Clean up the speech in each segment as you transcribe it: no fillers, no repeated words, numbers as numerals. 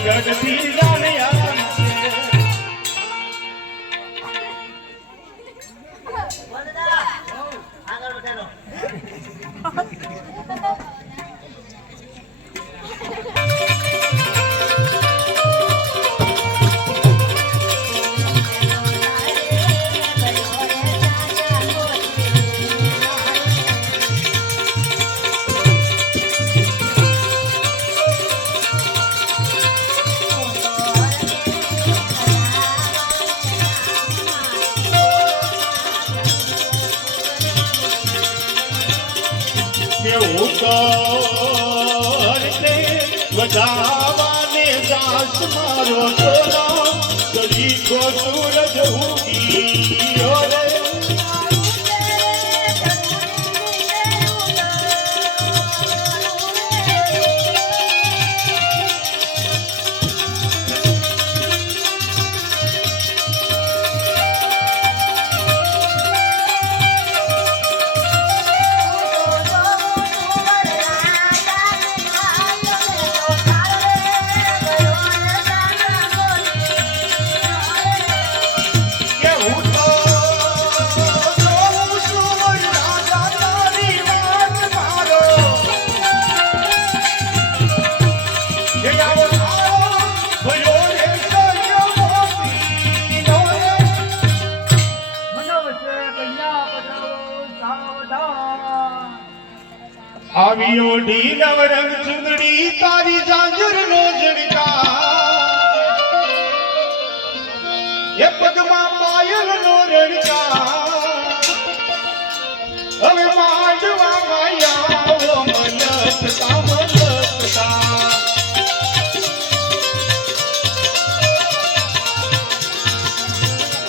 ગઢથી જાણ્યા કરતે વધાવાને દાસ મારો સોના ગરી કો સૂરજ ઉગી રે આવ્યો ઢીલવ રંગ ચુંદડી તારી ઝાંઝર નો જડકા એ પગમાં પાયલ નો રડકા હવે માંડવા માયા મલકતા મલકતા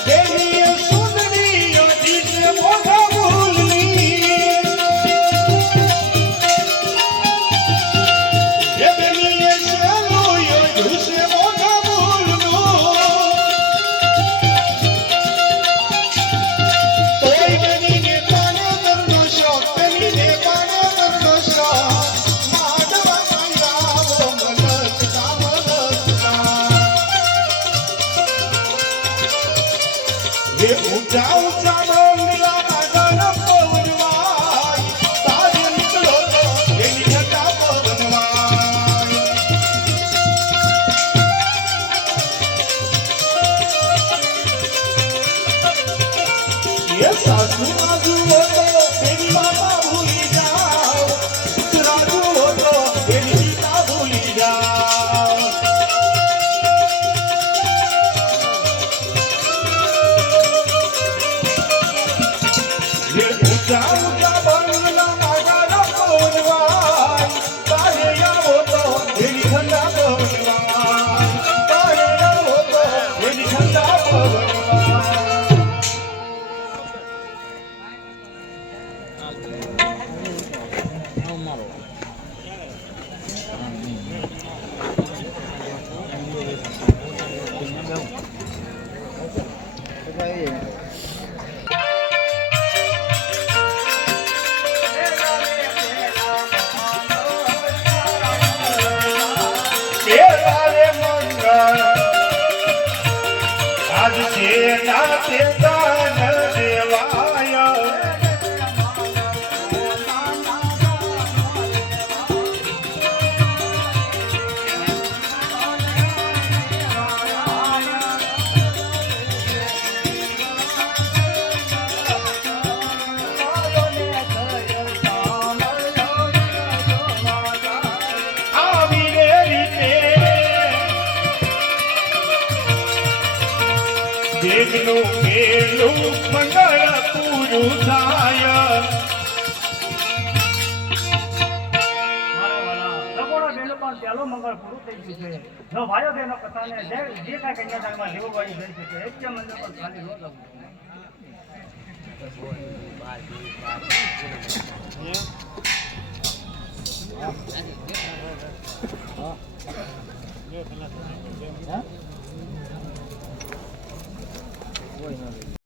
દેવી સુંદરી અજીત મોઢા ऊंचा ऊंचा डोंगरा मागण पवनवाय तारे निकलो तो एनी घटा पवनवाय ये सासू माजू हो तो तेरी माता भूली जाओ राजू हो तो तेरी पिता भूली जाओ ऊंचा बंगला मागा पवनवाय तारे आવો તો એની ઠંડા પવનવાય તારે આવો તો એની ઠંડા પવનવાય आज से नाते दान देवाया દેવનો મેલું મંગળ પૂરું થાય પેલો મંગળ પૂરું થઈ ગયું છે જો ભાઈઓ બહેનો કથાને જે કઈ કન્યાદાનમાં લેવું વાળી થઈ શકે એક મંદિર પર ખાલી ન જવું